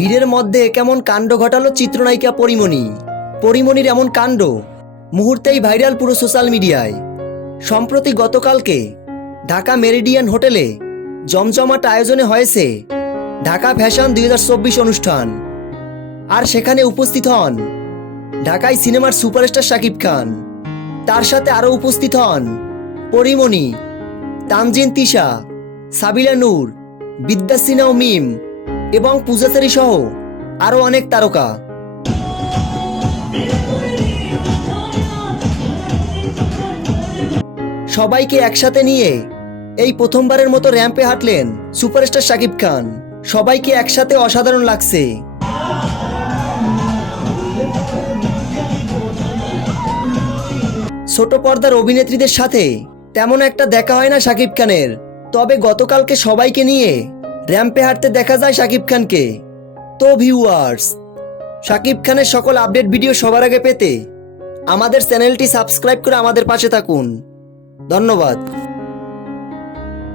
ভিড়ের মধ্যে কেমন কাণ্ড ঘটালো চিত্রনায়িকা পরিমণি। পরিমণির এমন কাণ্ড মুহূর্তেই ভাইরাল পুরো সোশ্যাল মিডিয়ায়। সম্প্রতি গতকালকে ঢাকা মেরিডিয়ান হোটেলে জমজমাট আয়োজনে হয়েছে ঢাকা ফ্যাশন দুই হাজার চব্বিশ অনুষ্ঠান। আর সেখানে উপস্থিত হন ঢাকায় সিনেমার সুপারস্টার শাকিব খান। তার সাথে আরও উপস্থিত হন পরিমণি, তানজিন তিশা, সাবিলা নূর বিদ্যাসিনা ও মিম। এবং পূজাচারী সহ আরও অনেক তারকা। সবাইকে একসাথে নিয়ে এই প্রথমবারের মতো র্যাম্পে হাঁটলেন সুপারস্টার শাকিব খান। সবাইকে একসাথে অসাধারণ লাগছে। ছোট পর্দার অভিনেত্রীদের সাথে তেমন একটা দেখা হয় না শাকিব খানের। তবে গতকালকে সবাইকে নিয়ে র্যাম্পে হাঁটতে দেখা যায় শাকিব খানকে। তো ভিউয়ার্স, শাকিব খানের সকল আপডেট ভিডিও সবার আগে পেতে আমাদের চ্যানেলটি সাবস্ক্রাইব করে আমাদের পাশে থাকুন। ধন্যবাদ।